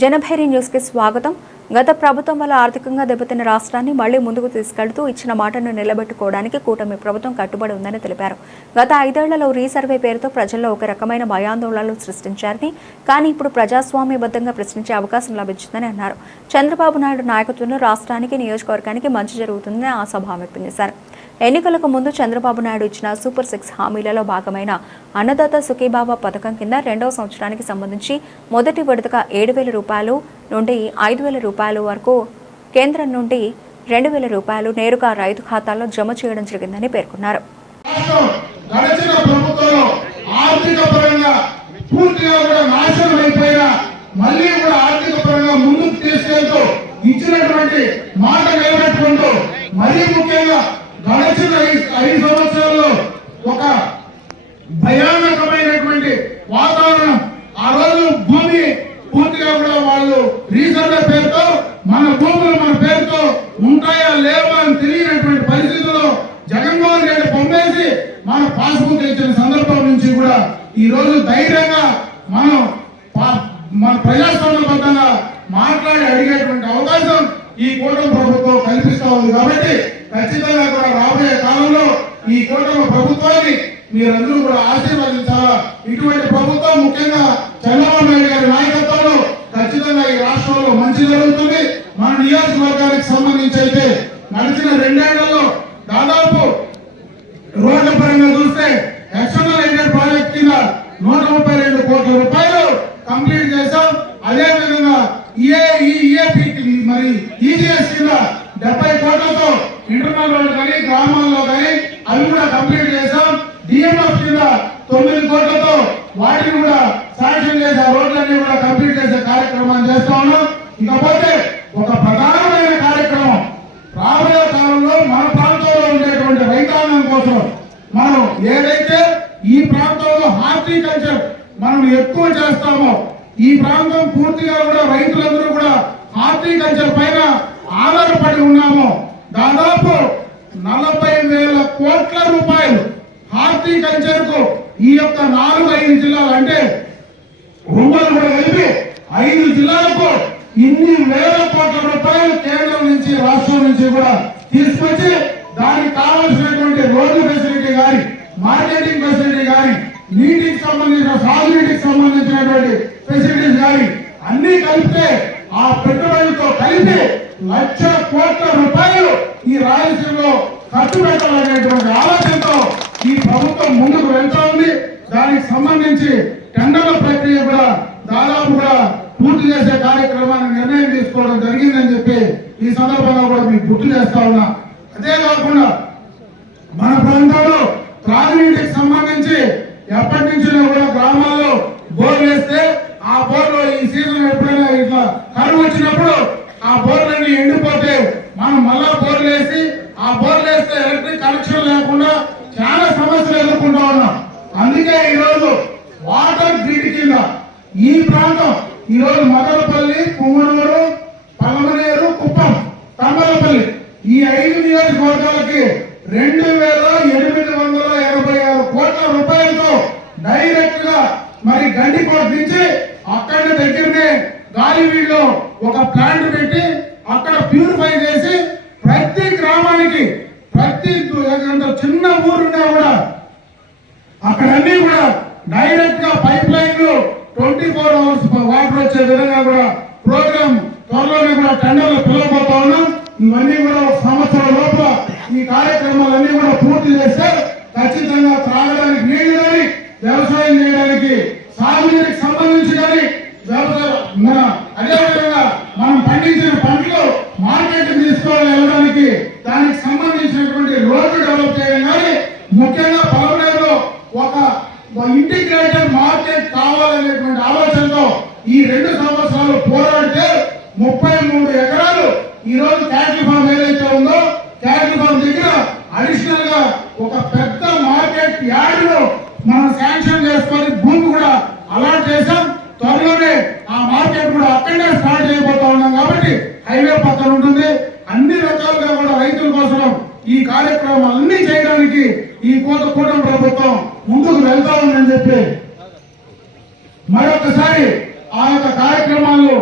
జనభైరి news కి స్వాగతం. గత ప్రభుత్వం వల్ల ఆర్థికంగా దెబ్బతిన్న రాష్ట్రాన్ని మళ్లీ ముందుకు తీసుకెళ్తూ ఇచ్చిన మాటను నిలబెట్టుకోవడానికి కూటమి ప్రభుత్వం కట్టుబడి ఉందని తెలిపారు. గత 5 ఏళ్లలో రీసర్వే పేరుతో ప్రజల్లో ఒక రకమైన భయాందోళనలు సృష్టించారని, కానీ ఇప్పుడు ప్రజాస్వామ్యబద్ధంగా ప్రశ్నించే అవకాశం లభించిందని అన్నారు. చంద్రబాబు నాయుడు నాయకత్వంలో రాష్ట్రానికి, నియోజకవర్గానికి మంచి జరుగుతుందని ఆశాభావం వ్యక్తం చేశారు. ఎన్నికలకు ముందు చంద్రబాబు నాయుడు ఇచ్చిన సూపర్ 6 హామీలలో భాగమైన అన్నదాత సుఖీభావ పథకం కింద 2వ సంవత్సరానికి సంబంధించి మొదటి విడతగా 7,000 రూపాయలు నుండి 5,000 రూపాయల వరకు కేంద్రం నుండి 2,000 రూపాయలు నేరుగా రైతు ఖాతాల్లో జమ చేయడం జరిగిందని పేర్కొన్నారు. గడిచిన 5 సంవత్సరాల్లో ఒక భయానకమైనటువంటి వాతావరణం. ఆ రోజు భూమి పూర్తిగా కూడా వాళ్ళు రీసర్వే పేరుతో మన భూములు మన పేరుతో ఉంటాయా లేవా అని తెలియనటువంటి పరిస్థితుల్లో జగన్మోహన్ రెడ్డి పంపేసి మన పాస్బుక్ ఇచ్చిన సందర్భం నుంచి కూడా ఈ రోజు ధైర్యంగా మనం మన ప్రజాస్వామ్యబద్ధంగా మాట్లాడి అడిగేటువంటి అవకాశం ఈ కూటమి ప్రభుత్వం కల్పిస్తా ఉంది. కాబట్టి ఖచ్చితంగా కూడా రాబోయే కాలంలో ఈ కూటమి ప్రభుత్వాన్ని మీరందరూ కూడా ఆశీర్వదించాలా. ఇటువంటి ప్రభుత్వం ముఖ్యంగా చంద్రబాబు నాయుడు గారి నాయకత్వంలో ఖచ్చితంగా ఈ రాష్ట్రంలో మంచి జరుగుతుంది. మన నియోజకవర్గానికి సంబంధించి అయితే నడిచిన 2 ఏళ్లలో దాదాపు రోడ్ల పరంగా చూస్తే ఎక్స్టర్నల్ ఎయిడెడ్ ప్రాజెక్ట్ కింద 132 కోట్ల రూపాయలు కంప్లీట్ చేశాం. అదే విధంగా మరి ఈజీఎస్ కింద 70 కోట్లతో ఇంటర్నల్ రోడ్ కానీ గ్రామాల్లో కానీ అవి కూడా కంప్లీట్ చేశాం. డిఎంఎఫ్ కింద 9 కోట్లతో వాటిని కూడా శాంక్షన్ చేసి ఆ రోడ్లన్నీ కూడా కంప్లీట్ చేసే కార్యక్రమాన్ని చేస్తా ఉన్నాం. ఇకపోతే ఒక ప్రధానమైన కార్యక్రమం రాబోయే కాలంలో మన ప్రాంతంలో ఉండేటువంటి రైతాంగం కోసం మనం ఏదైతే ఈ ప్రాంతంలో హార్టికల్చర్ మనం ఎక్కువ చేస్తామో, ఈ ప్రాంతం పూర్తిగా కూడా రైతులందరూ కూడా హార్టికల్చర్ పైన ఆధారపడి ఉన్నామో, దాదాపు 40,000 కోట్ల రూపాయలు హార్టికల్చర్ కు ఈ యొక్క 4-5 జిల్లాలు అంటే ఉమ్మడి కూడా కలిపి 5 జిల్లాలకు ఇన్ని వేల కోట్ల రూపాయలు కేంద్రం నుంచి రాష్ట్రం నుంచి కూడా తీసుకొచ్చి దానికి కావాల్సినటువంటి రోడ్డు ఫెసిలిటీ కానీ, మార్కెటింగ్ ఫెసిలిటీ కానీ, నీటికి సంబంధించిన సాగునీటికి సంబంధించినటువంటి ఫెసిలిటీస్ కానీ అన్ని కలిపితే ఆ పెట్టుబడితో కలిపి 1,00,000 కోట్ల రూపాయలు ఈ రాయలసీమలో ఖర్చు పెట్టాలనేటువంటి ఆలోచనతో ఈ ప్రభుత్వం ముందుకు వెళ్తా ఉంది. దానికి సంబంధించి టెండర్ల ప్రక్రియ కూడా దాదాపుగా పూర్తి చేసే కార్యక్రమాన్ని నిర్ణయం తీసుకోవడం జరిగిందని చెప్పి ఈ సందర్భంగా కూడా మీకు గుర్తు చేస్తా ఉన్నా. అదే కాకుండా మన ప్రాంతంలో త్రాగునీటికి సంబంధించి ఎప్పటి నుంచో కూడా గ్రామాల్లో బోర్లు వేస్తే ఆ బోర్లో ఈ సీజన్ ఎప్పుడైనా ఇట్లా కరువు వచ్చినప్పుడు ఆ బోర్లన్నీ ఎండిపోతే మనం మళ్ళా బోర్లు వేసి ఆ బోర్లు వేస్తే ఎలక్ట్రిక్ కనెక్షన్ లేకుండా చాలా సమస్యలు ఎదుర్కొంటా ఉన్నాం. అందుకే ఈ రోజు వాటర్ గ్రిడ్ కింద ఈ ప్రాంతం ఈ రోజు మదనపల్లి, పుంగనూరు, పలమనేరు, కుప్పం, తంబలపల్లి ఈ 5 నియోజకవర్గాలకి 2,886 కోట్ల రూపాయలతో డైరెక్ట్ గా మరి గండికోట నుంచి అక్కడ దగ్గరనే గాలివీడులో ఒక ప్లాంట్ పెట్టి అక్కడ ప్యూరిఫై చేసి ప్రతి గ్రామానికి ప్రతి చిన్న ఊరున్నా కూడా అక్కడ అన్ని కూడా డైరెక్ట్ గా పైప్ లైన్లు 24 అవర్స్ వాటర్ వచ్చే విధంగా కూడా ప్రోగ్రామ్ త్వరలోనే కూడా టెండర్లు పిలవబోతా ఉన్నాం. ఇవన్నీ కూడా ఒక సంవత్సరం లోపల ఈ కార్యక్రమాలన్నీ కూడా పూర్తి చేస్తే ఖచ్చితంగా త్రాగడానికి నీళ్లు కానీ, వ్యవసాయం చేయడానికి సాగునీటికి సంబంధించి కానీ, అదేవిధంగా మనం పండించిన పంటలు మార్కెట్ తీసుకొని వెళ్ళడానికి దానికి సంబంధించినటువంటి రోడ్డు డెవలప్ చేయడం కానీ, ముఖ్యంగా పలమనేరులో ఒక ఇంటిగ్రేటెడ్ మార్కెట్ కావాలనేటువంటి ఆలోచనతో ఈ 2 సంవత్సరాలు పోరాడితే 33 ఎకరాలు ఈ రోజు క్యాటిల్ ఫార్మ్ ఏదైతే ఉందో క్యాటిల్ ఫార్మ్ దగ్గర అడిషనల్ గా ఒక పెద్ద మార్కెట్ యార్డ్ లో మనం శాంక్షన్ చేసుకొని భూమి కూడా అలాట్ చేశాం. త్వరలోనే ఆ మార్కెట్ కూడా అక్కడనే స్టార్ట్ చేయబోతా ఉన్నాం. కాబట్టి హైవే పక్కన ఉంటుంది. అన్ని రకాలుగా కూడా రైతుల కోసం ఈ కార్యక్రమాలన్నీ చేయడానికి ఈ కూటమి ప్రభుత్వం ముందుకు వెళ్తా ఉందని చెప్పి మరొకసారి ఆ యొక్క కార్యక్రమాలు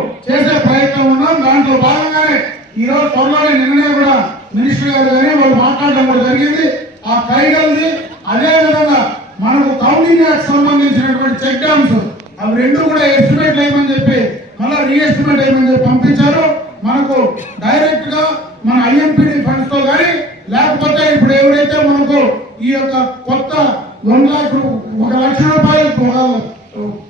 ఈ రోజు త్వరలోనే నిన్ననే కూడా మినిస్టర్ గారు కానీ వాళ్ళు మాట్లాడడం కూడా జరిగింది. ఆ కైగల్ది అదే విధంగా మనకు కౌంటింగ్ యాక్ట్ సంబంధించినటువంటి చెక్ డ్యామ్స్ అవి రెండు కూడా ఎస్టిమేట్ అయ్యమని చెప్పి మళ్ళీ రీఎస్టిమేట్ అయ్యమని చెప్పి పంపించారు. మనకు డైరెక్ట్ గా మన ఐఎంపీడీ ఫండ్స్ తో కానీ లేకపోతే ఇప్పుడు ఎవరైతే మనకు ఈ యొక్క కొత్త 1,00,000 రూపాయలు